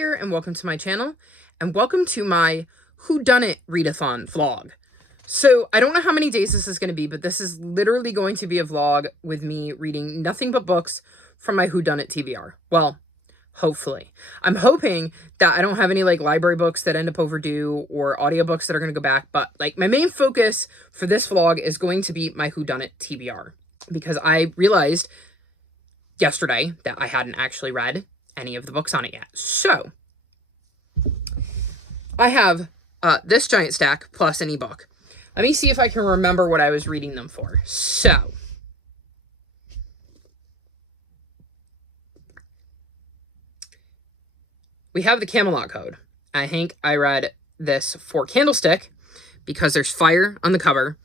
here, and welcome to my channel, and welcome to my Whodunnit Readathon vlog. So, I don't know how many days this is going to be, but this is literally going to be a vlog with me reading nothing but books from my Whodunnit TBR. Well, hopefully. I'm hoping that I don't have any, library books that end up overdue, or audiobooks that are going to go back, but, my main focus for this vlog is going to be my Whodunnit TBR, because I realized yesterday that I hadn't actually read any of the books on it yet. So, I have this giant stack plus an ebook. Let me see if I can remember what I was reading them for. So, we have the Camelot Code. I think I read this for Candlestick because there's fire on the cover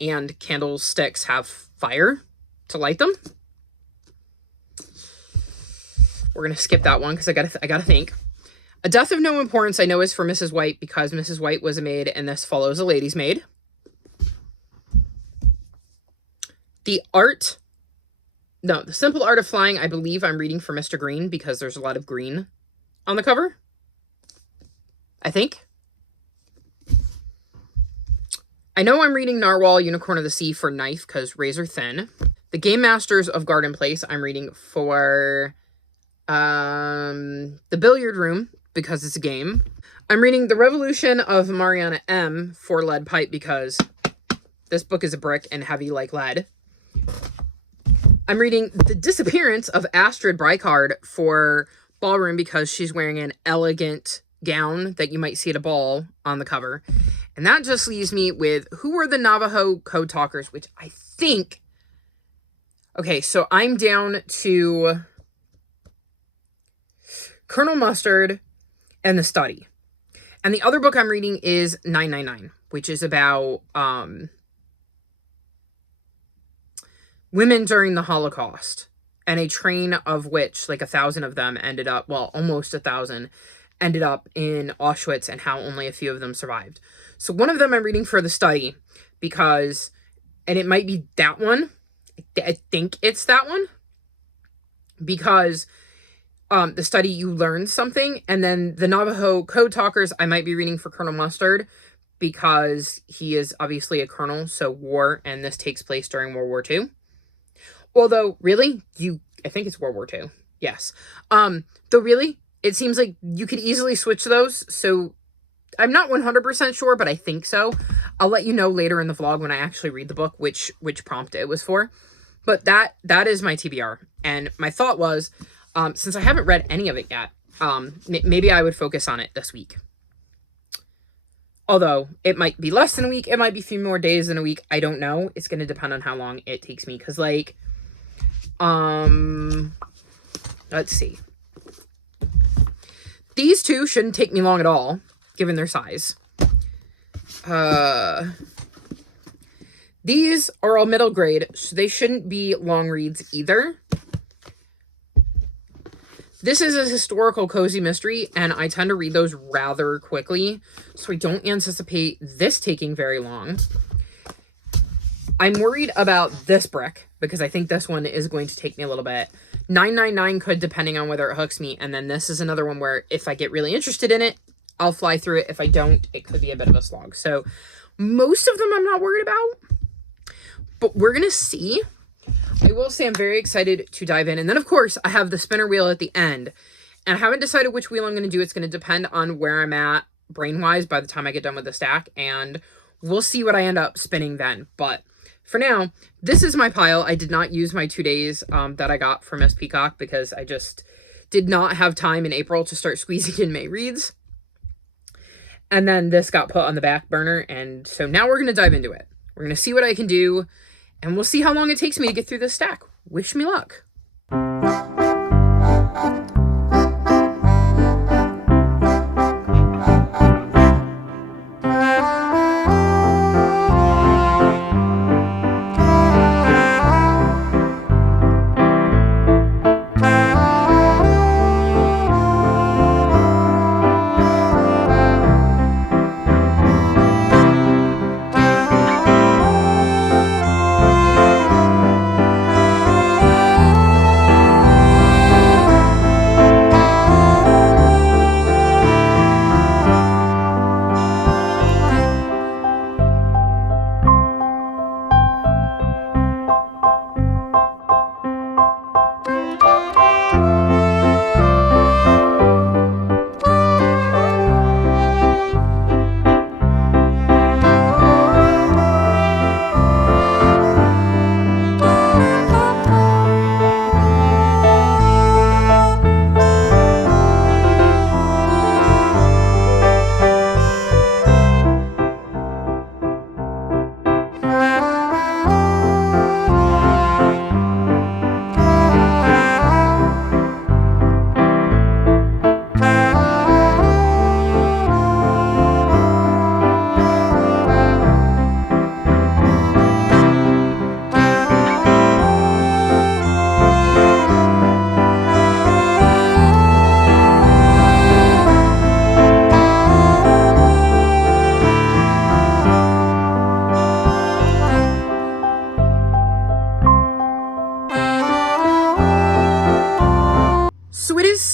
and candlesticks have fire to light them. We're going to skip that one because I gotta think. A Death of No Importance I know is for Mrs. White because Mrs. White was a maid and this follows a lady's maid. The Simple Art of Flying, I believe I'm reading for Mr. Green because there's a lot of green on the cover. I think. I know I'm reading Narwhal, Unicorn of the Sea for Knife because razor thin. The Game Masters of Garden Place I'm reading for The Billiard Room because it's a game. I'm reading The Revolution of Mariana M for Lead Pipe because this book is a brick and heavy like lead. I'm reading The Disappearance of Astrid Bricard for Ballroom because she's wearing an elegant gown that you might see at a ball on the cover. And that just leaves me with Who Are the Navajo Code Talkers, which I think... Okay, so I'm down to Colonel Mustard and The Study. And the other book I'm reading is 999, which is about women during the Holocaust. And a train of which, 1,000 of them ended up, well, almost 1,000, ended up in Auschwitz and how only a few of them survived. So one of them I'm reading for The Study because, and it might be that one, I think it's that one, because The Study, you learn something, and then the Navajo Code Talkers I might be reading for Colonel Mustard because he is obviously a colonel, so war, and this takes place during World War II. Although, really, I think it's World War II. Yes. Though, really, it seems like you could easily switch those, so I'm not 100% sure, but I think so. I'll let you know later in the vlog when I actually read the book which prompt it was for. But that is my TBR. And my thought was, since I haven't read any of it yet, maybe I would focus on it this week. Although, it might be less than a week, it might be a few more days than a week, I don't know. It's going to depend on how long it takes me, because, let's see. These two shouldn't take me long at all, given their size. These are all middle grade, so they shouldn't be long reads either. This is a historical cozy mystery, and I tend to read those rather quickly, so I don't anticipate this taking very long. I'm worried about this brick, because I think this one is going to take me a little bit. 999 could, depending on whether it hooks me, and then this is another one where if I get really interested in it, I'll fly through it. If I don't, it could be a bit of a slog. So most of them I'm not worried about, but we're going to see. I will say I'm very excited to dive in. And then, of course, I have the spinner wheel at the end. And I haven't decided which wheel I'm going to do. It's going to depend on where I'm at brain-wise by the time I get done with the stack. And we'll see what I end up spinning then. But for now, this is my pile. I did not use my 2 days that I got from Miss Peacock because I just did not have time in April to start squeezing in May reads. And then this got put on the back burner. And so now we're going to dive into it. We're going to see what I can do. And we'll see how long it takes me to get through this stack. Wish me luck.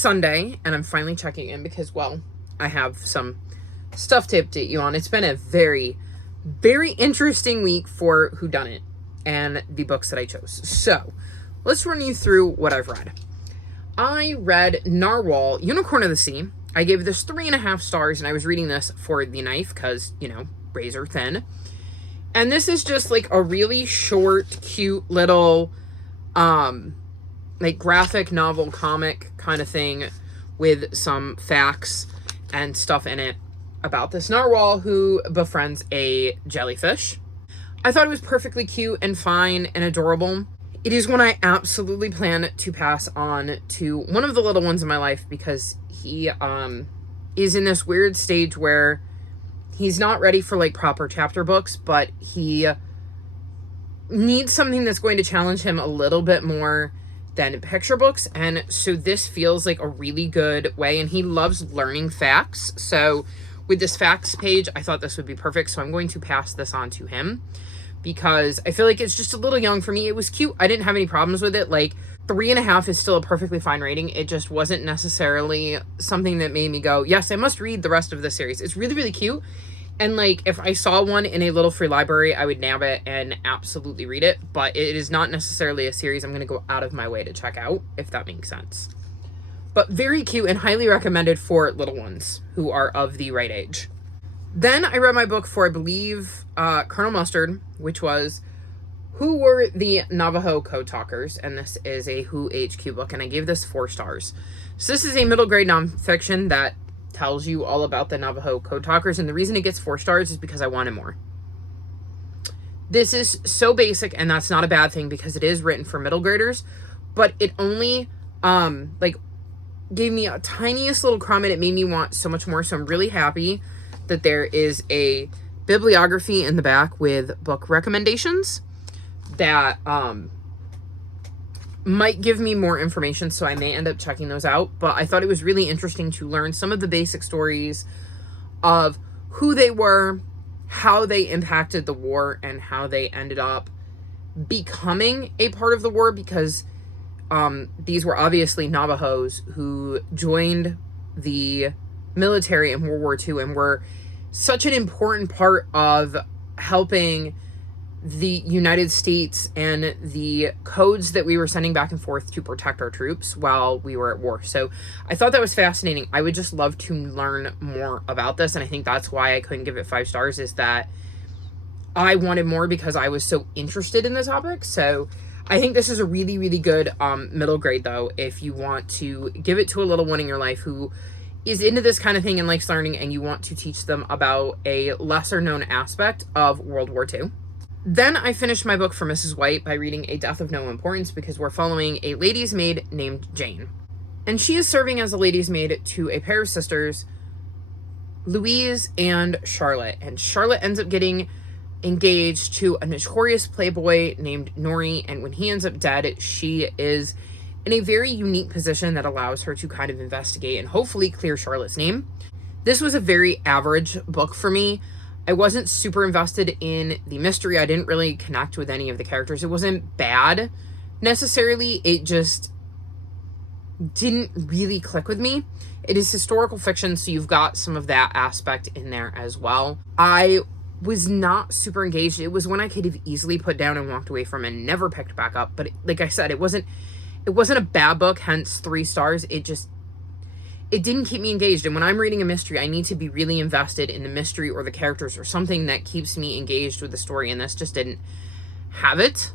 Sunday, and I'm finally checking in because, well, I have some stuff to update you on. It's been a very, very interesting week for Whodunnit and the books that I chose. So, let's run you through what I've read. I read Narwhal, Unicorn of the Sea. I gave this 3.5 stars, and I was reading this for the knife because, you know, razor thin. And this is just like a really short, cute little, like graphic novel comic kind of thing with some facts and stuff in it about this narwhal who befriends a jellyfish. I thought it was perfectly cute and fine and adorable. It is one I absolutely plan to pass on to one of the little ones in my life because he is in this weird stage where he's not ready for like proper chapter books, but he needs something that's going to challenge him a little bit more than picture books. And so this feels like a really good way, and he loves learning facts. So with this facts page, I thought this would be perfect. So I'm going to pass this on to him because I feel like it's just a little young for me. It was cute. I didn't have any problems with it. Like 3.5 is still a perfectly fine rating. It just wasn't necessarily something that made me go, yes, I must read the rest of this series. It's really, really cute. And like, if I saw one in a little free library, I would nab it and absolutely read it. But it is not necessarily a series I'm going to go out of my way to check out, if that makes sense. But very cute and highly recommended for little ones who are of the right age. Then I read my book for, I believe, Colonel Mustard, which was Who Were the Navajo Code Talkers? And this is a Who HQ book, and I gave this 4 stars. So this is a middle grade nonfiction that tells you all about the Navajo Code Talkers, and the reason it gets 4 stars is because I wanted more. This is so basic, and that's not a bad thing because it is written for middle graders, but it only like gave me a tiniest little crumb, and it made me want so much more. So I'm really happy that there is a bibliography in the back with book recommendations that might give me more information, so I may end up checking those out. But I thought it was really interesting to learn some of the basic stories of who they were, how they impacted the war, and how they ended up becoming a part of the war, because these were obviously Navajos who joined the military in World War II and were such an important part of helping the United States and the codes that we were sending back and forth to protect our troops while we were at war. So I thought that was fascinating. I would just love to learn more about this, and I think that's why I couldn't give it 5 stars, is that I wanted more because I was so interested in the topic. So I think this is a really, really good middle grade, though, if you want to give it to a little one in your life who is into this kind of thing and likes learning, and you want to teach them about a lesser known aspect of World War II. Then I finished my book for Mrs. White by reading A Death of No Importance, because we're following a lady's maid named Jane. And she is serving as a lady's maid to a pair of sisters, Louise and Charlotte. And Charlotte ends up getting engaged to a notorious playboy named Nori, and when he ends up dead, she is in a very unique position that allows her to kind of investigate and hopefully clear Charlotte's name. This was a very average book for me. I wasn't super invested in the mystery. I didn't really connect with any of the characters. It wasn't bad necessarily. It just didn't really click with me. It is historical fiction, so you've got some of that aspect in there as well. I was not super engaged. It was one I could have easily put down and walked away from and never picked back up. But like I said, it wasn't a bad book, hence 3 stars. It didn't keep me engaged. And when I'm reading a mystery, I need to be really invested in the mystery or the characters or something that keeps me engaged with the story. And this just didn't have it.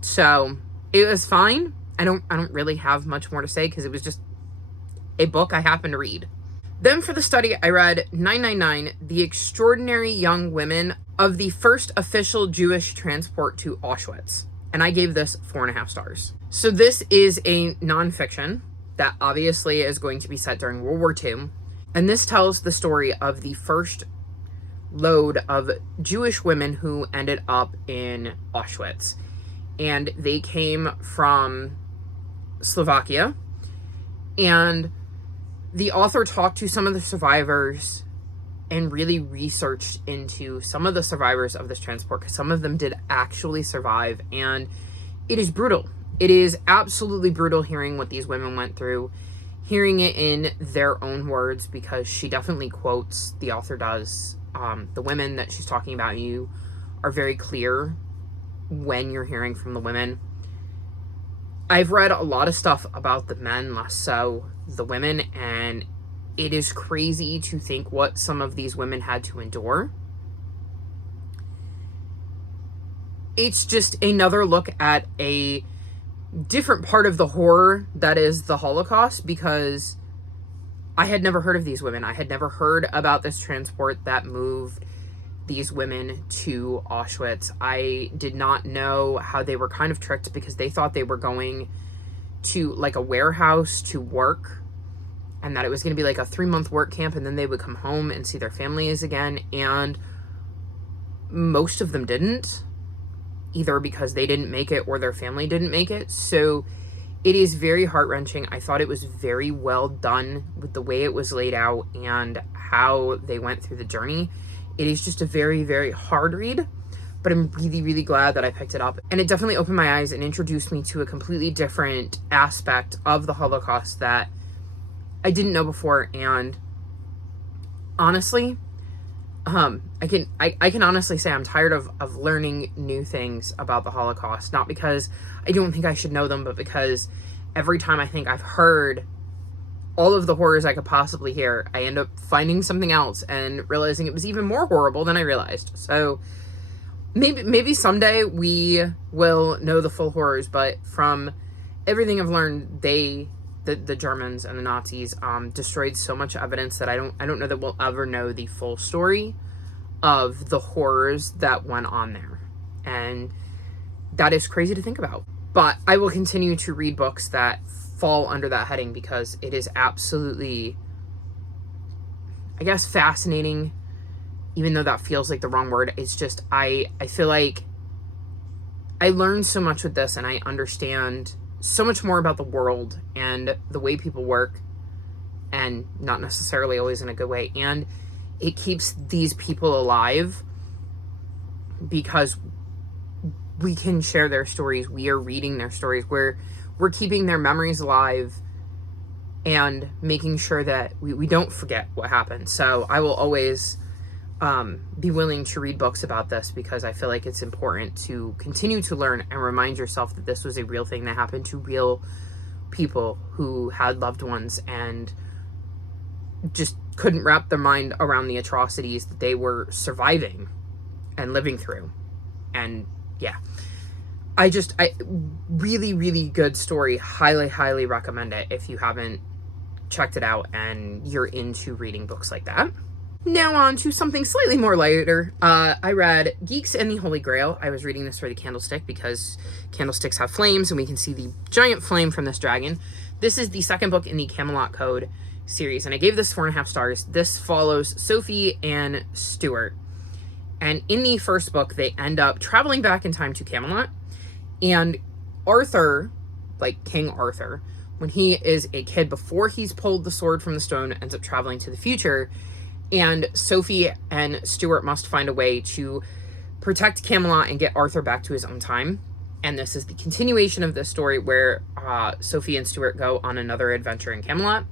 So it was fine. I don't really have much more to say because it was just a book I happened to read. Then for the study, I read 999, The Extraordinary Young Women of the First Official Jewish Transport to Auschwitz. And I gave this 4.5 stars. So this is a nonfiction that obviously is going to be set during World War II. And this tells the story of the first load of Jewish women who ended up in Auschwitz. And they came from Slovakia. And the author talked to some of the survivors and really researched into some of the survivors of this transport, because some of them did actually survive. And it is brutal. It is absolutely brutal hearing what these women went through. hearing it in their own words, because she definitely quotes, the author does, the women that she's talking about. You are very clear when you're hearing from the women. I've read a lot of stuff about the men, less so the women, and it is crazy to think what some of these women had to endure. It's just another look at a different part of the horror that is the Holocaust, because I had never heard of these women. I had never heard about this transport that moved these women to Auschwitz. I did not know how they were kind of tricked, because they thought they were going to like a warehouse to work, and that it was going to be like a 3-month work camp, and then they would come home and see their families again. And most of them didn't, either because they didn't make it or their family didn't make it. So it is very heart-wrenching. I thought it was very well done with the way it was laid out and how they went through the journey. It is just a very, very hard read, but I'm really, really glad that I picked it up. And it definitely opened my eyes and introduced me to a completely different aspect of the Holocaust that I didn't know before. And honestly, I can honestly say I'm tired of learning new things about the Holocaust. Not because I don't think I should know them, but because every time I think I've heard all of the horrors I could possibly hear, I end up finding something else and realizing it was even more horrible than I realized. So maybe someday we will know the full horrors, but from everything I've learned, the Germans and the Nazis destroyed so much evidence that I don't know that we'll ever know the full story of the horrors that went on there. And that is crazy to think about. But I will continue to read books that fall under that heading, because it is absolutely, I guess, fascinating, even though that feels like the wrong word. It's just, I feel like I learned so much with this, and I understand so much more about the world and the way people work, and not necessarily always in a good way. And it keeps these people alive because we can share their stories. We are reading their stories. We're keeping their memories alive and making sure that we don't forget what happened. So I will always be willing to read books about this, because I feel like it's important to continue to learn and remind yourself that this was a real thing that happened to real people who had loved ones and just couldn't wrap their mind around the atrocities that they were surviving and living through. And yeah, I really, really good story. Highly, highly recommend it if you haven't checked it out and you're into reading books like that. Now on to something slightly more lighter. I read Geeks and the Holy Grail. I was reading this for the candlestick because candlesticks have flames and we can see the giant flame from this dragon. This is the second book in the Camelot Code series, and I gave this 4.5 stars. This follows Sophie and Stuart. And in the first book, they end up traveling back in time to Camelot. And Arthur, like King Arthur, when he is a kid, before he's pulled the sword from the stone, ends up traveling to the future. And Sophie and Stuart must find a way to protect Camelot and get Arthur back to his own time. And this is the continuation of this story where Sophie and Stuart go on another adventure in Camelot.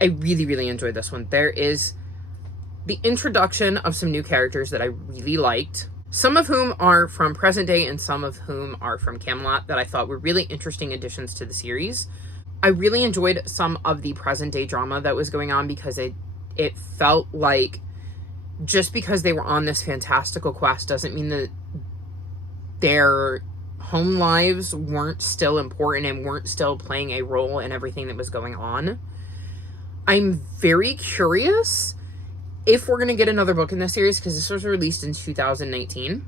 I really, really enjoyed this one. There is the introduction of some new characters that I really liked, some of whom are from present day and some of whom are from Camelot, that I thought were really interesting additions to the series. I really enjoyed some of the present day drama that was going on, because it felt like just because they were on this fantastical quest doesn't mean that their home lives weren't still important and weren't still playing a role in everything that was going on. I'm very curious if we're going to get another book in this series, because this was released in 2019.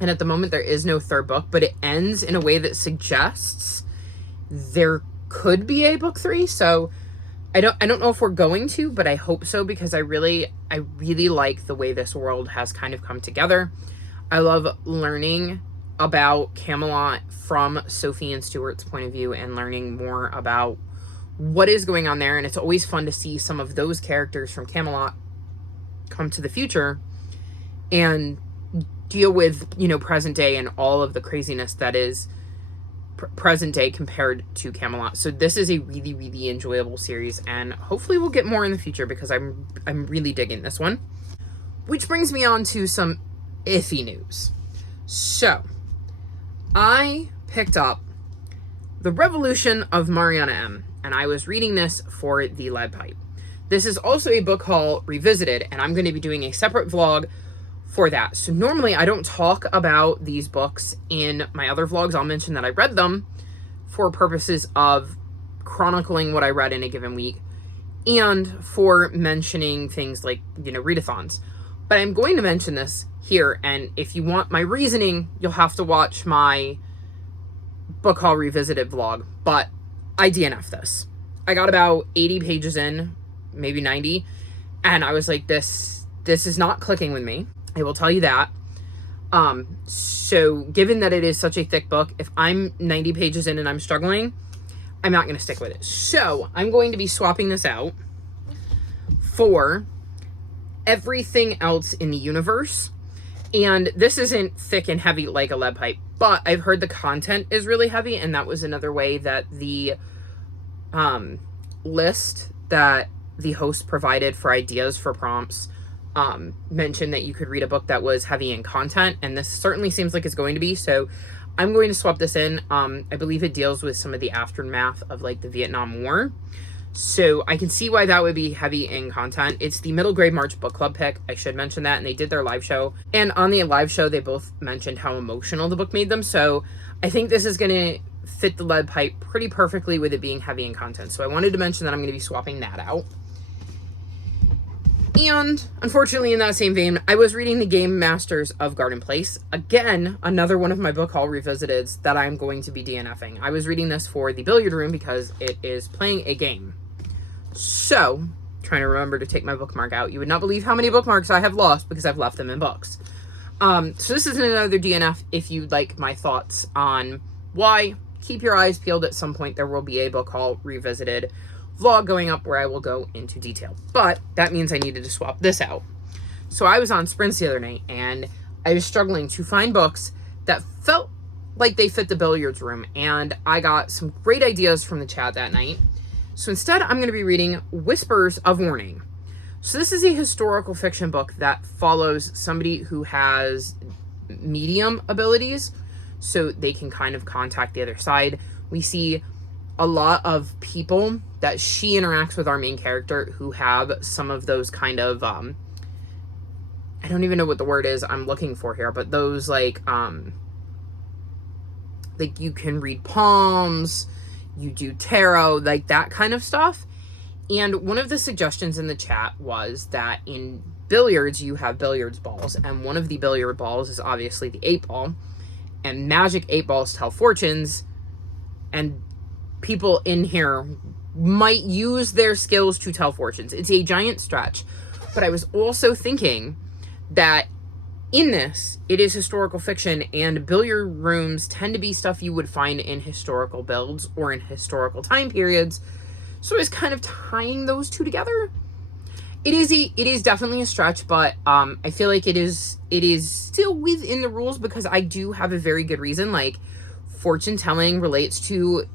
And at the moment, there is no third book, but it ends in a way that suggests there could be a book 3. So I don't know if we're going to, but I hope so, because I really like the way this world has kind of come together. I love learning about Camelot from Sophie and Stuart's point of view and learning more about what is going on there. And it's always fun to see some of those characters from Camelot come to the future and deal with, present day and all of the craziness that is present day compared to Camelot. So this is a really, really enjoyable series, and hopefully we'll get more in the future because I'm really digging this one. Which brings me on to some iffy news. So I picked up The Revolution of Mariana M, and I was reading this for the lead pipe. This is also a book haul revisited, and I'm going to be doing a separate vlog for that. So normally I don't talk about these books in my other vlogs. I'll mention that I read them for purposes of chronicling what I read in a given week and for mentioning things like, readathons. But I'm going to mention this here, and if you want my reasoning, you'll have to watch my book haul revisited vlog. But I DNF this. I got about 80 pages in, maybe 90, and I was like, this is not clicking with me. I will tell you that. So given that it is such a thick book, if I'm 90 pages in and I'm struggling, I'm not going to stick with it. So I'm going to be swapping this out for everything else in the universe. And this isn't thick and heavy like a lead pipe, but I've heard the content is really heavy, and that was another way that the list that the host provided for ideas for prompts mentioned that you could read a book that was heavy in content, and this certainly seems like it's going to be. So I'm going to swap this in. I believe it deals with some of the aftermath of like the Vietnam War, so I can see why that would be heavy in content. It's the Middle Grade March book club pick, I should mention that, and they did their live show, and on the live show they both mentioned how emotional the book made them. So I think this is going to fit the lead pipe pretty perfectly with it being heavy in content. So I wanted to mention that I'm going to be swapping that out. And unfortunately, in that same vein, I was reading The Game Masters of Garden Place. Again, another one of my book haul revisiteds that I'm going to be DNFing. I was reading this for the billiard room because it is playing a game. So, trying to remember to take my bookmark out. You would not believe how many bookmarks I have lost because I've left them in books. So this is another DNF if you'd like my thoughts on why. Keep your eyes peeled. At some point there will be a book haul revisited vlog going up where I will go into detail. But that means I needed to swap this out. So I was on sprints the other night, and I was struggling to find books that felt like they fit the billiards room, and I got some great ideas from the chat that night. So instead, I'm going to be reading Whispers of Warning. So this is a historical fiction book that follows somebody who has medium abilities, so they can kind of contact the other side. We see a lot of people that she interacts with, our main character, who have some of those kind of, I don't even know what the word is I'm looking for here, but those like you can read palms, you do tarot, like that kind of stuff. And one of the suggestions in the chat was that in billiards, you have billiards balls, and one of the billiard balls is obviously the 8-ball, and magic 8-balls tell fortunes, and people in here might use their skills to tell fortunes. It's a giant stretch, but I was also thinking that in this, it is historical fiction, and billiard rooms tend to be stuff you would find in historical builds or in historical time periods. So I was kind of tying those two together. It is definitely a stretch, but I feel like it is still within the rules because I do have a very good reason. Like, fortune telling relates to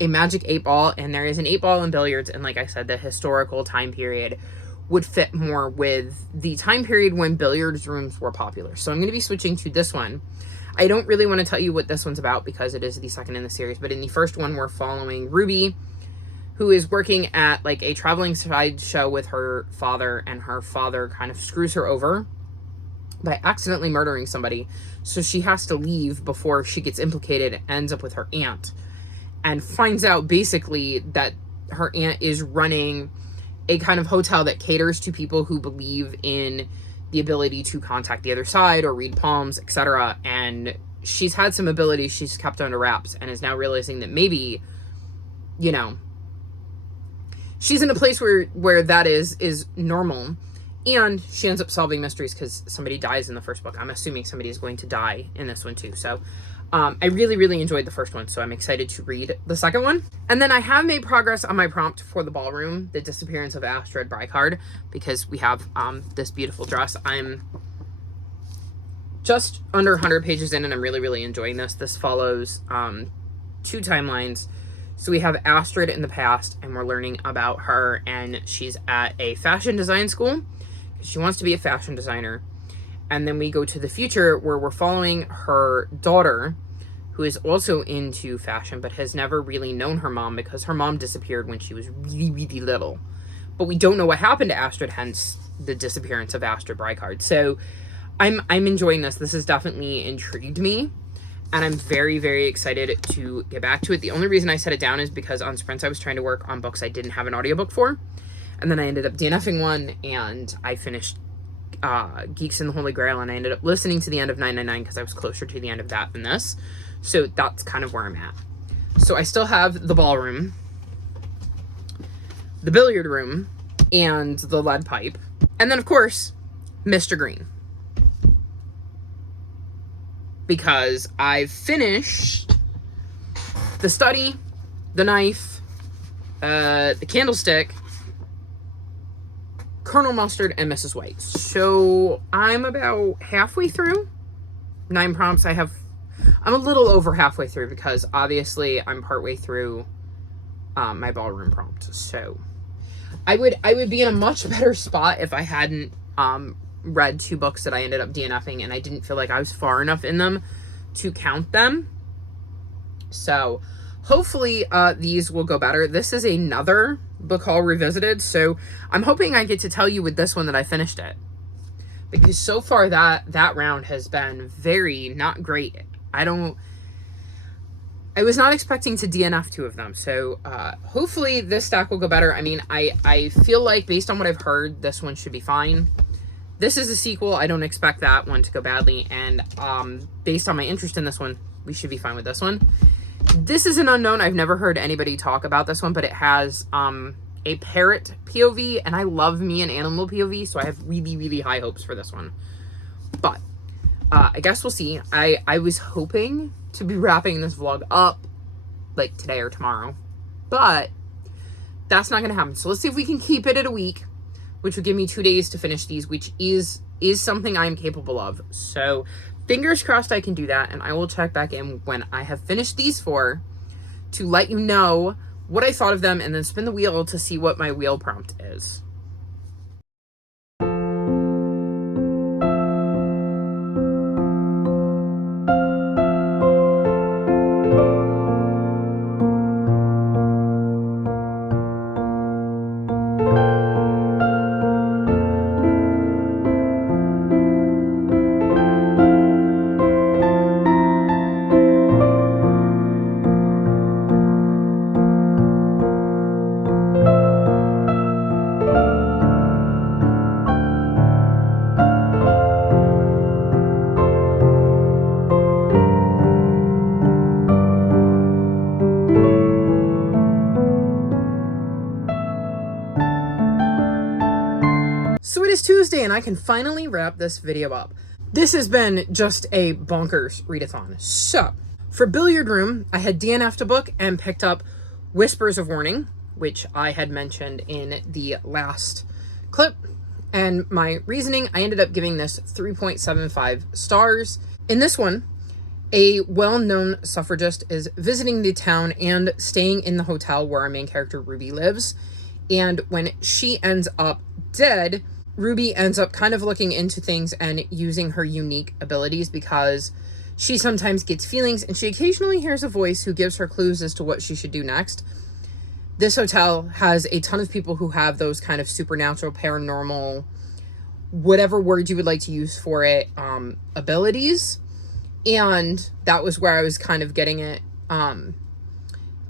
a magic 8-ball, and there is an 8-ball in billiards, and like I said, the historical time period would fit more with the time period when billiards rooms were popular. So I'm going to be switching to this one. I don't really want to tell you what this one's about because it is the second in the series, but in the first one, we're following Ruby, who is working at like a traveling sideshow with her father, and her father kind of screws her over by accidentally murdering somebody. So she has to leave before she gets implicated and ends up with her aunt, and finds out basically that her aunt is running a kind of hotel that caters to people who believe in the ability to contact the other side or read palms, etc. And she's had some abilities she's kept under wraps, and is now realizing that maybe, she's in a place where that is normal. And she ends up solving mysteries because somebody dies in the first book. I'm assuming somebody is going to die in this one too. So I really, really enjoyed the first one, so I'm excited to read the second one. And then I have made progress on my prompt for the ballroom, The Disappearance of Astrid Bricard, because we have this beautiful dress. I'm just under 100 pages in, and I'm really, really enjoying this. This follows two timelines. So we have Astrid in the past, and we're learning about her, and she's at a fashion design school. She wants to be a fashion designer. And then we go to the future where we're following her daughter, who is also into fashion, but has never really known her mom because her mom disappeared when she was really, really little. But we don't know what happened to Astrid, hence the disappearance of Astrid Brykard. So I'm enjoying this. This has definitely intrigued me. And I'm very, very excited to get back to it. The only reason I set it down is because on sprints I was trying to work on books I didn't have an audiobook for. And then I ended up DNFing one, and I finished Geeks in the Holy Grail, and I ended up listening to the end of 999 because I was closer to the end of that than this. So that's kind of where I'm at. So I still have the ballroom, the billiard room, and the lead pipe. And then, of course, Mr. Green. Because I've finished the study, the knife, the candlestick, Colonel Mustard, and Mrs. White. So I'm about halfway through. 9 prompts. I'm a little over halfway through because obviously I'm partway through my ballroom prompt. So I would be in a much better spot if I hadn't read 2 books that I ended up DNFing, and I didn't feel like I was far enough in them to count them. So hopefully these will go better. This is another book haul revisited, so I'm hoping I get to tell you with this one that I finished it, because so far that round has been very not great. I was not expecting to DNF 2 of them, so hopefully this stack will go better. I mean, I feel like based on what I've heard, this one should be fine. This is a sequel. I don't expect that one to go badly, and based on my interest in this one, we should be fine with this one. This is an unknown. I've never heard anybody talk about this one, but it has a parrot POV, and I love me an animal POV, so I have really, really high hopes for this one. But I guess we'll see. I was hoping to be wrapping this vlog up like today or tomorrow, but that's not going to happen. So let's see if we can keep it at a week, which would give me 2 days to finish these, which is something I'm capable of. So fingers crossed I can do that, and I will check back in when I have finished these 4 to let you know what I thought of them, and then spin the wheel to see what my wheel prompt is. So it is Tuesday, and I can finally wrap this video up. This has been just a bonkers readathon. So, for Billiard Room, I had DNF'd a book and picked up Whispers of Warning, which I had mentioned in the last clip. And my reasoning, I ended up giving this 3.75 stars. In this one, a well-known suffragist is visiting the town and staying in the hotel where our main character Ruby lives. And when she ends up dead, Ruby ends up kind of looking into things and using her unique abilities, because she sometimes gets feelings and she occasionally hears a voice who gives her clues as to what she should do next. This hotel has a ton of people who have those kind of supernatural, paranormal, whatever word you would like to use for it, abilities. And that was where I was kind of getting it,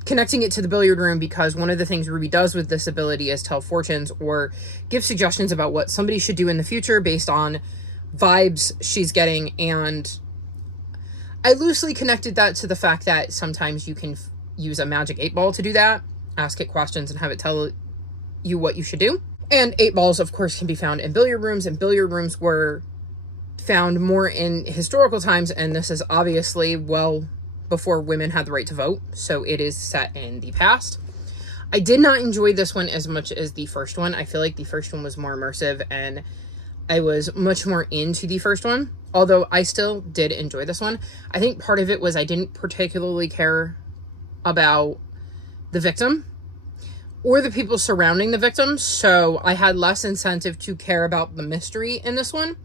connecting it to the billiard room, because one of the things Ruby does with this ability is tell fortunes or give suggestions about what somebody should do in the future based on vibes she's getting. And I loosely connected that to the fact that sometimes you can use a magic 8-ball to do that, ask it questions and have it tell you what you should do. And 8-balls, of course, can be found in billiard rooms, and billiard rooms were found more in historical times, and this is obviously well before women had the right to vote, so it is set in the past. I did not enjoy this one as much as the first one. I feel like the first one was more immersive, and I was much more into the first one, although I still did enjoy this one. I think part of it was I didn't particularly care about the victim or the people surrounding the victim. So I had less incentive to care about the mystery in this one.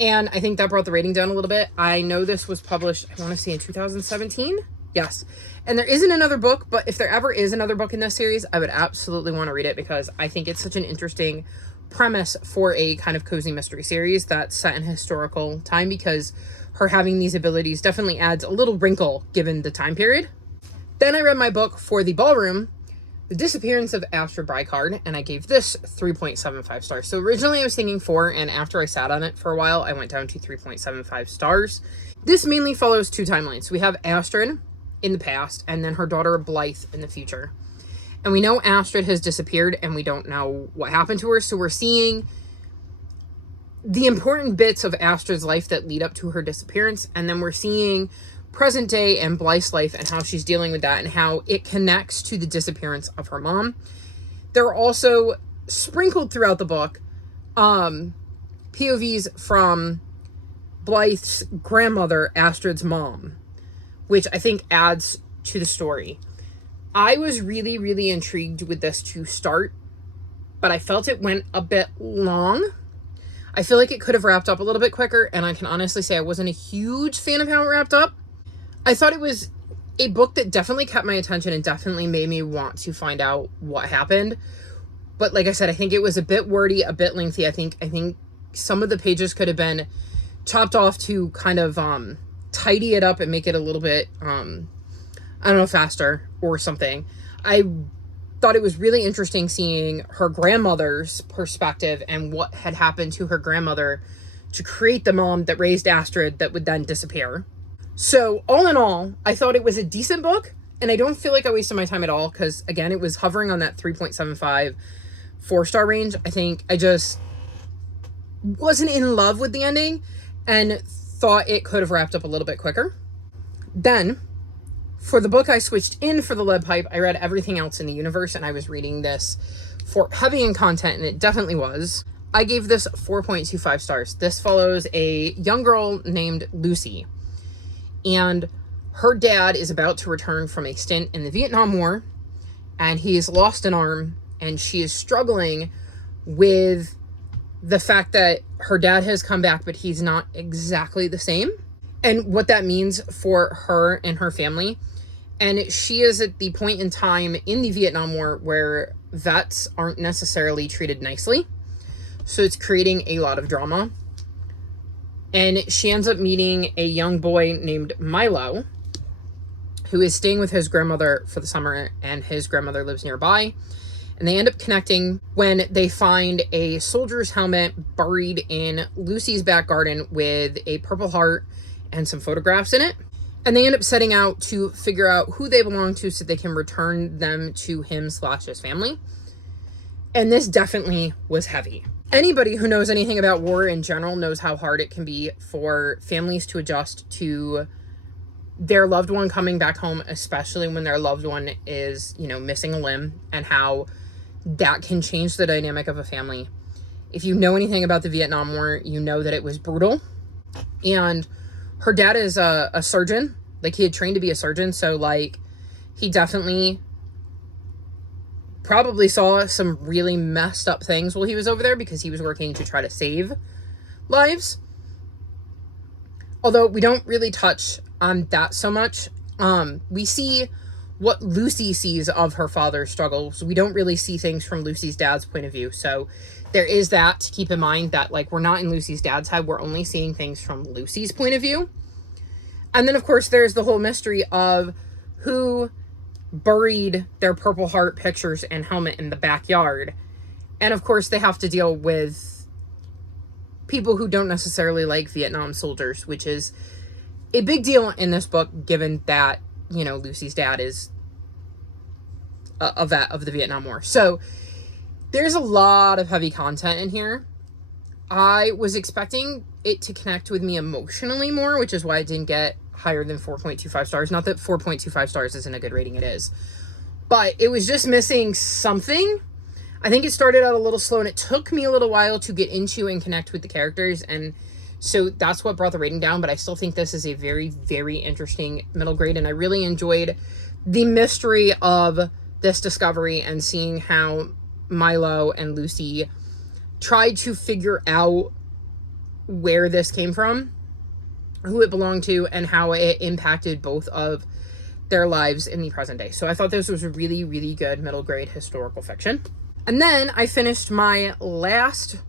And I think that brought the rating down a little bit. I know this was published, I want to say in 2017. Yes. And there isn't another book, but if there ever is another book in this series, I would absolutely want to read it because I think it's such an interesting premise for a kind of cozy mystery series that's set in historical time, because her having these abilities definitely adds a little wrinkle given the time period. Then I read my book for the ballroom, The Disappearance of Astrid Bricard, and I gave this 3.75 stars. So originally I was thinking 4, and after I sat on it for a while, I went down to 3.75 stars. This mainly follows 2 timelines. We have Astrid in the past, and then her daughter Blythe in the future. And we know Astrid has disappeared, and we don't know what happened to her, so we're seeing the important bits of Astrid's life that lead up to her disappearance, and then we're seeing present day and Blythe's life and how she's dealing with that and how it connects to the disappearance of her mom. There are also sprinkled throughout the book POVs from Blythe's grandmother, Astrid's mom, which I think adds to the story. I was really, really intrigued with this to start, but I felt it went a bit long. I feel like it could have wrapped up a little bit quicker, and I can honestly say I wasn't a huge fan of how it wrapped up. I thought it was a book that definitely kept my attention and definitely made me want to find out what happened. But like I said, I think it was a bit wordy, a bit lengthy. I think some of the pages could have been chopped off to kind of tidy it up and make it a little bit, I don't know, faster or something. I thought it was really interesting seeing her grandmother's perspective and what had happened to her grandmother to create the mom that raised Astrid that would then disappear. So all in all, I thought it was a decent book, and I don't feel like I wasted my time at all because, again, it was hovering on that 3.75, 4-star range. I think I just wasn't in love with the ending and thought it could have wrapped up a little bit quicker. Then, for the book I switched in for the lead pipe, I read Everything Else in the Universe, and I was reading this for heavy in content, and it definitely was. I gave this 4.25 stars. This follows a young girl named Lucy, and her dad is about to return from a stint in the Vietnam War, and he's lost an arm, and she is struggling with the fact that her dad has come back, but he's not exactly the same, and what that means for her and her family. And she is at the point in time in the Vietnam War where vets aren't necessarily treated nicely, so it's creating a lot of drama. And she ends up meeting a young boy named Milo, who is staying with his grandmother for the summer, and his grandmother lives nearby. And they end up connecting when they find a soldier's helmet buried in Lucy's back garden with a purple heart and some photographs in it. And they end up setting out to figure out who they belong to so they can return them to him/his family. And this definitely was heavy. Anybody who knows anything about war in general knows how hard it can be for families to adjust to their loved one coming back home, especially when their loved one is, missing a limb, and how that can change the dynamic of a family. If you know anything about the Vietnam War, you know that it was brutal. And her dad is a surgeon. Like, he had trained to be a surgeon, so, he definitely probably saw some really messed up things while he was over there because he was working to try to save lives. Although we don't really touch on that so much. We see what Lucy sees of her father's struggles. We don't really see things from Lucy's dad's point of view. So there is that to keep in mind, that we're not in Lucy's dad's head. We're only seeing things from Lucy's point of view. And then, of course, there's the whole mystery of who buried their Purple Heart pictures and helmet in the backyard. And of course they have to deal with people who don't necessarily like Vietnam soldiers, which is a big deal in this book, given that, Lucy's dad is a vet of the Vietnam War. So there's a lot of heavy content in here. I was expecting it to connect with me emotionally more, which is why it didn't get higher than 4.25 stars. Not that 4.25 stars isn't a good rating, it is. But it was just missing something. I think it started out a little slow, and it took me a little while to get into and connect with the characters, and so that's what brought the rating down. But I still think this is a very, very interesting middle grade, and I really enjoyed the mystery of this discovery and seeing how Milo and Lucy tried to figure out where this came from, who it belonged to, and how it impacted both of their lives in the present day. So I thought this was a really, really good middle grade historical fiction. And then I finished my last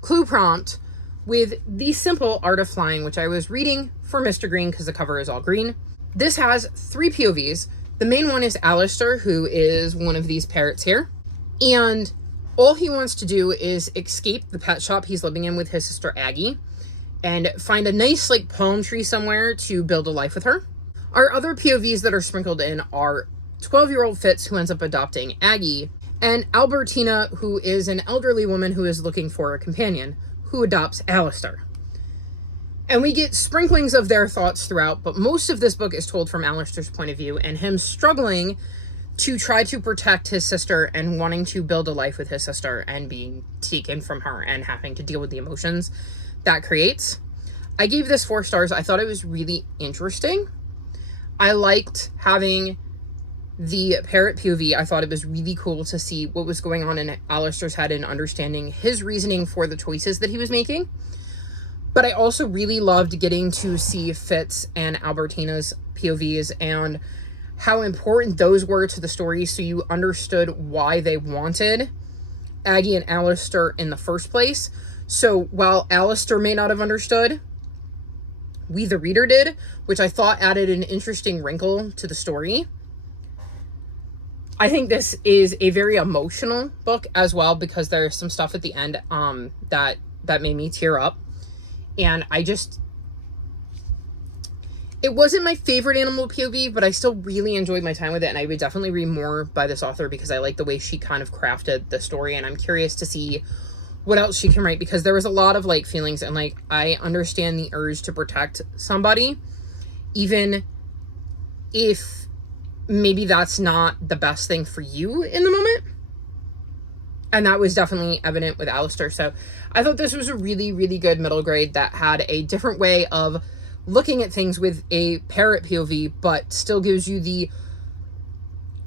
clue prompt with The Simple Art of Flying, which I was reading for Mr. Green because the cover is all green. This has 3 POVs. The main one is Alistair, who is one of these parrots here. And all he wants to do is escape the pet shop he's living in with his sister Aggie and find a nice like palm tree somewhere to build a life with her. Our other POVs that are sprinkled in are 12-year-old Fitz, who ends up adopting Aggie, and Albertina, who is an elderly woman who is looking for a companion, who adopts Alistair. And we get sprinklings of their thoughts throughout, but most of this book is told from Alistair's point of view and him struggling to try to protect his sister and wanting to build a life with his sister and being taken from her and having to deal with the emotions that creates. I gave this 4 stars. I thought it was really interesting. I liked having the parrot POV. I thought it was really cool to see what was going on in Alistair's head and understanding his reasoning for the choices that he was making. But I also really loved getting to see Fitz and Albertina's POVs and how important those were to the story, so you understood why they wanted Aggie and Alistair in the first place. So while Alistair may not have understood, we the reader did, which I thought added an interesting wrinkle to the story. I think this is a very emotional book as well, because there's some stuff at the end that made me tear up. And it wasn't my favorite animal POV, but I still really enjoyed my time with it, and I would definitely read more by this author because I like the way she kind of crafted the story, and I'm curious to see what else she can write, because there was a lot of like feelings, and like I understand the urge to protect somebody, even if maybe that's not the best thing for you in the moment. And that was definitely evident with Alistair. So I thought this was a really, really good middle grade that had a different way of looking at things with a parrot POV, but still gives you the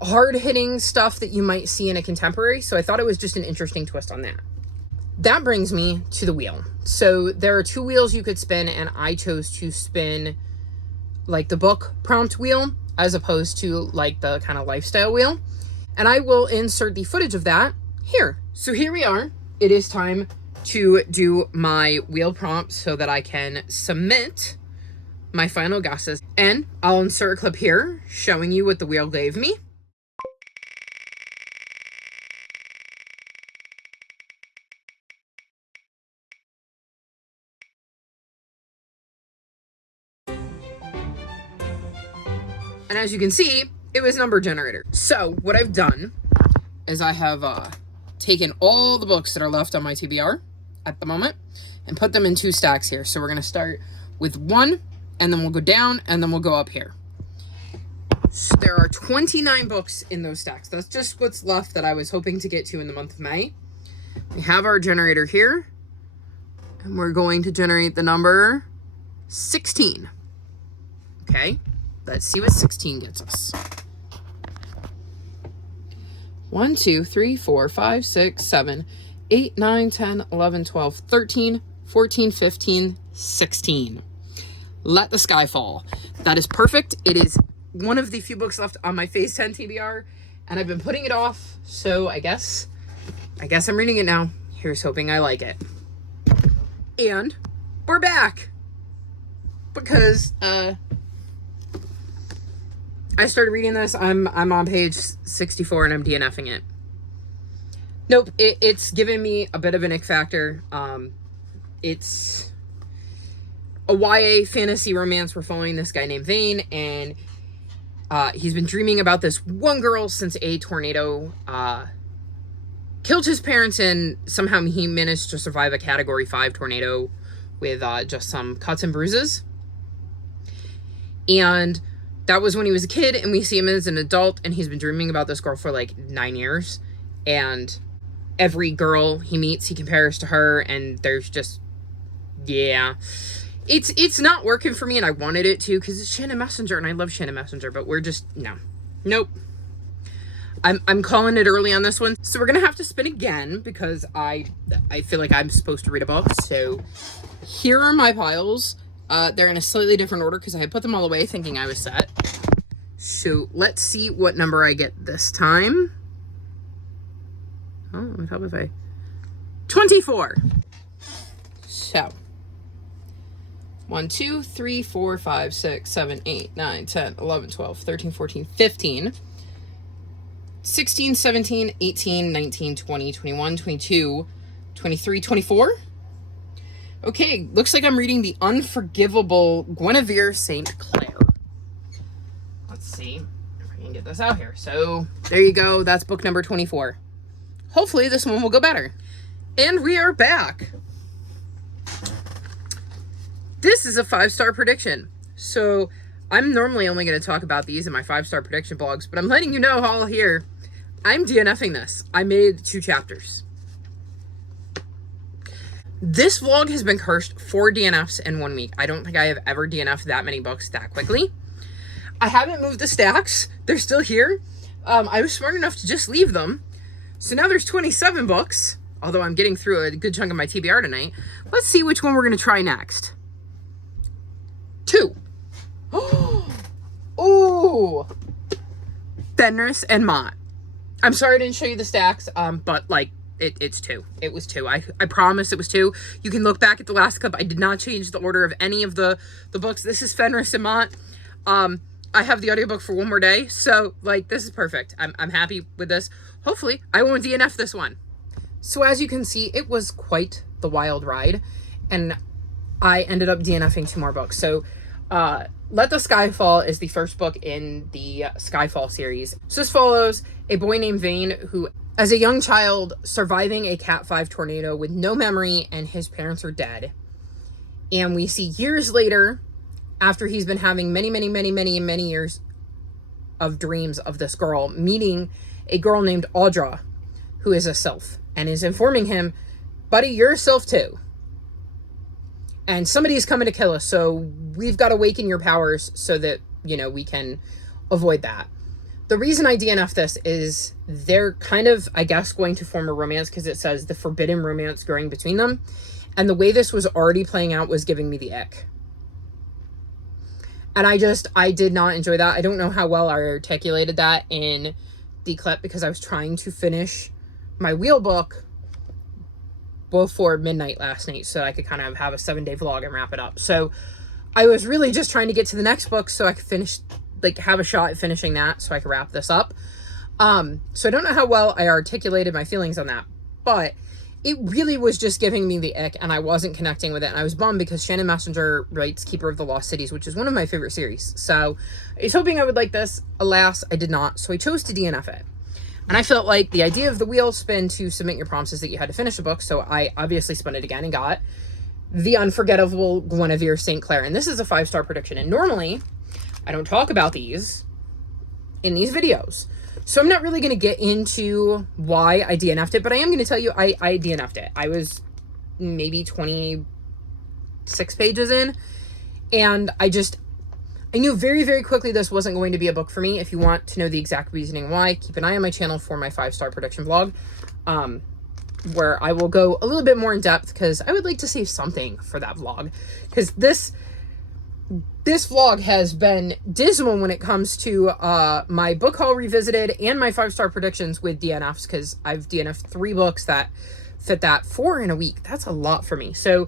hard-hitting stuff that you might see in a contemporary. So I thought it was just an interesting twist on that. That brings me to the wheel. So there are 2 wheels you could spin, and I chose to spin like the book prompt wheel as opposed to like the kind of lifestyle wheel. And I will insert the footage of that here. So here we are. It is time to do my wheel prompt so that I can submit my final guesses. And I'll insert a clip here showing you what the wheel gave me. And as you can see, it was number generator. So what I've done is I have taken all the books that are left on my TBR at the moment and put them in 2 stacks here. So we're going to start with 1, and then we'll go down, and then we'll go up here. So there are 29 books in those stacks. That's just what's left that I was hoping to get to in the month of May. We have our generator here, and we're going to generate the number 16. Okay, let's see what 16 gets us. 1, 2, 3, 4, 5, 6, 7, 8, 9, 10, 11, 12, 13, 14, 15, 16. Let the Sky Fall. That is perfect. It is one of the few books left on my Phase 10 TBR, and I've been putting it off, so I guess I'm reading it now. Here's hoping I like it. And we're back, because I started reading this. I'm on page 64 and I'm DNFing it. Nope, it's given me a bit of an ick factor. It's a YA fantasy romance. We're following this guy named Vane, and he's been dreaming about this one girl since a tornado killed his parents, and somehow he managed to survive a Category 5 tornado with just some cuts and bruises. And that was when he was a kid, and we see him as an adult, and he's been dreaming about this girl for like 9 years. And every girl he meets, he compares to her, and there's just, yeah. It's not working for me, and I wanted it to because it's Shannon Messenger, and I love Shannon Messenger, but we're just, no. Nope. I'm calling it early on this one. So we're gonna have to spin again because I feel like I'm supposed to read a book. So here are my piles. They're in a slightly different order because I had put them all away thinking I was set. So let's see what number I get this time. Oh, how about I? 24. So 1, 2, 3, 4, 5, 6, 7, 8, 9, 10, 11, 12, 13, 14, 15, 16, 17, 18, 19, 20, 21, 22, 23, 24. Okay, looks like I'm reading The Unforgivable Guinevere St. Clair. Let's see if I can get this out here. So there you go. That's book number 24. Hopefully this one will go better. And we are back. This is a 5-star prediction. So I'm normally only going to talk about these in my 5-star prediction blogs, but I'm letting you know all here. I'm DNFing this. I made 2 chapters. This vlog has been cursed 4 DNFs in 1 week. I don't think I have ever DNF'd that many books that quickly. I haven't moved the stacks. They're still here. I was smart enough to just leave them. So now there's 27 books, although I'm getting through a good chunk of my TBR tonight. Let's see which one we're going to try next. 2. Oh! Fenris and Mott. I'm sorry I didn't show you the stacks, but like, it's 2. It was 2. I promise it was 2. You can look back at the last clip. I did not change the order of any of the books. This is Fenris and Mott. I have the audiobook for one more day, so like, this is perfect. I'm happy with this. Hopefully I won't DNF this one. So as you can see, it was quite the wild ride, and I ended up DNFing 2 more books. So Let the Sky Fall is the first book in the Skyfall series. So this follows a boy named Vane who, as a young child, surviving a Cat 5 tornado with no memory, and his parents are dead. And we see years later, after he's been having many years of dreams of this girl, meeting a girl named Audra, who is a sylph, and is informing him, buddy, you're a sylph too. And somebody's coming to kill us, so we've got to awaken your powers so that, you know, we can avoid that. The reason I DNF this is they're kind of, I guess, going to form a romance because it says the forbidden romance growing between them. And the way this was already playing out was giving me the ick. And I did not enjoy that. I don't know how well I articulated that in the clip because I was trying to finish my wheel book before midnight last night so I could kind of have a 7-day vlog and wrap it up. So I was really just trying to get to the next book so I could finish, like, have a shot at finishing that so I could wrap this up. So I don't know how well I articulated my feelings on that, but it really was just giving me the ick, and I wasn't connecting with it, and I was bummed because Shannon Messenger writes Keeper of the Lost Cities, which is one of my favorite series. So I was hoping I would like this. Alas, I did not, so I chose to DNF it. And I felt like the idea of the wheel spin to submit your prompts is that you had to finish a book, so I obviously spun it again and got The Unforgettable Guinevere St. Clair, and this is a 5-star prediction, and normally I don't talk about these in these videos. So I'm not really going to get into why I DNF'd it, but I am going to tell you I DNF'd it. I was maybe 26 pages in, and I knew very, very quickly this wasn't going to be a book for me. If you want to know the exact reasoning why, keep an eye on my channel for my 5-star prediction vlog, where I will go a little bit more in depth because I would like to save something for that vlog, because this vlog has been dismal when it comes to my book haul revisited and my 5-star predictions with DNFs, because I've DNF'd 3 books that fit that. 4 in a week. That's a lot for me. So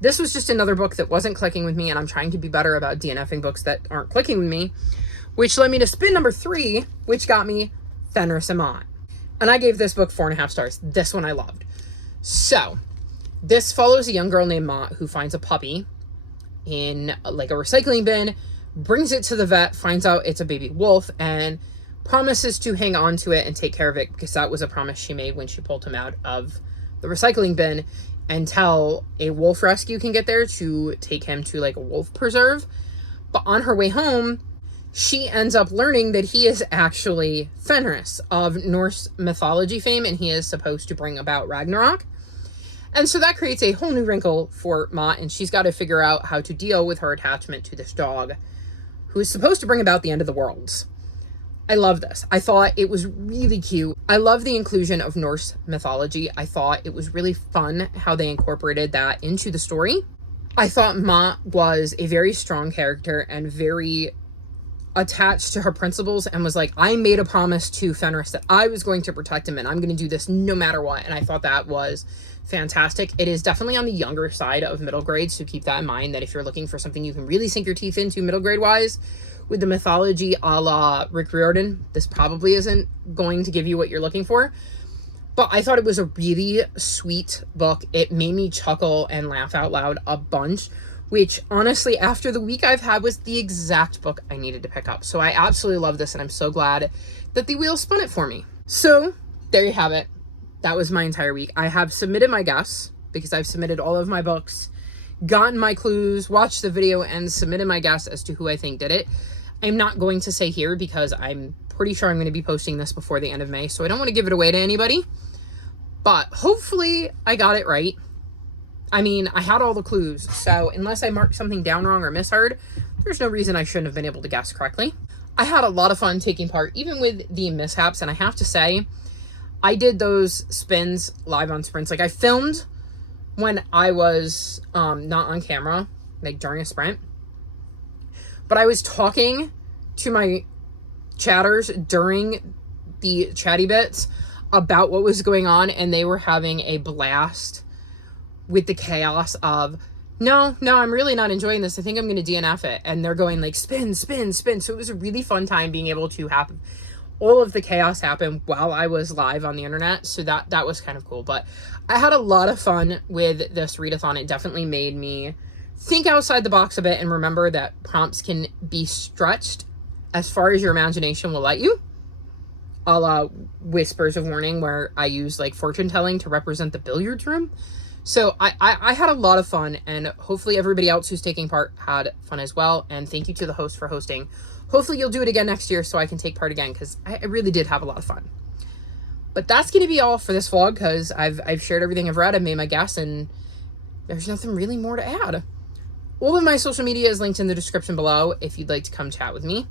this was just another book that wasn't clicking with me, and I'm trying to be better about DNFing books that aren't clicking with me, which led me to spin number 3, which got me Fenris and Mott. And I gave this book 4.5 stars. This one I loved. So this follows a young girl named Mott who finds a puppy in like a recycling bin, brings it to the vet, finds out it's a baby wolf, and promises to hang on to it and take care of it, because that was a promise she made when she pulled him out of the recycling bin, until a wolf rescue can get there to take him to like a wolf preserve. But on her way home, she ends up learning that he is actually Fenris of Norse mythology fame, and he is supposed to bring about Ragnarok. And so that creates a whole new wrinkle for Ma, and she's got to figure out how to deal with her attachment to this dog who is supposed to bring about the end of the worlds. I love this. I thought it was really cute. I love the inclusion of Norse mythology. I thought it was really fun how they incorporated that into the story. I thought Ma was a very strong character and very attached to her principles, and was like, I made a promise to Fenris that I was going to protect him, and I'm going to do this no matter what. And I thought that was fantastic. It is definitely on the younger side of middle grade, so keep that in mind, that if you're looking for something you can really sink your teeth into middle grade wise with the mythology a la Rick Riordan, this probably isn't going to give you what you're looking for. But I thought it was a really sweet book. It made me chuckle and laugh out loud a bunch, which honestly, after the week I've had, was the exact book I needed to pick up. So I absolutely love this, and I'm so glad that the wheel spun it for me. So there you have it. That was my entire week. I have submitted my guess, because I've submitted all of my books, gotten my clues, watched the video, and submitted my guess as to who I think did it. I'm not going to say here because I'm pretty sure I'm going to be posting this before the end of May, so I don't want to give it away to anybody. But hopefully I got it right. I mean, I had all the clues, so unless I marked something down wrong or misheard, there's no reason I shouldn't have been able to guess correctly. I had a lot of fun taking part, even with the mishaps, and I have to say, I did those spins live on sprints. Like, I filmed when I was not on camera, like during a sprint, but I was talking to my chatters during the chatty bits about what was going on, and they were having a blast with the chaos of, no, I'm really not enjoying this. I think I'm going to DNF it. And they're going like, spin, spin, spin. So it was a really fun time being able to have all of the chaos happen while I was live on the internet. So that was kind of cool. But I had a lot of fun with this readathon. It definitely made me think outside the box a bit and remember that prompts can be stretched as far as your imagination will let you. A la Whispers of Warning, where I use like fortune telling to represent the billiards room. So I had a lot of fun, and hopefully everybody else who's taking part had fun as well. And thank you to the host for hosting. Hopefully you'll do it again next year so I can take part again, because I really did have a lot of fun. But that's going to be all for this vlog, because I've shared everything I've read. I've made my guess, and there's nothing really more to add. All of my social media is linked in the description below if you'd like to come chat with me.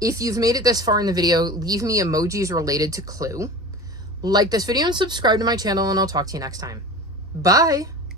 If you've made it this far in the video, leave me emojis related to Clue. Like this video and subscribe to my channel, and I'll talk to you next time. Bye!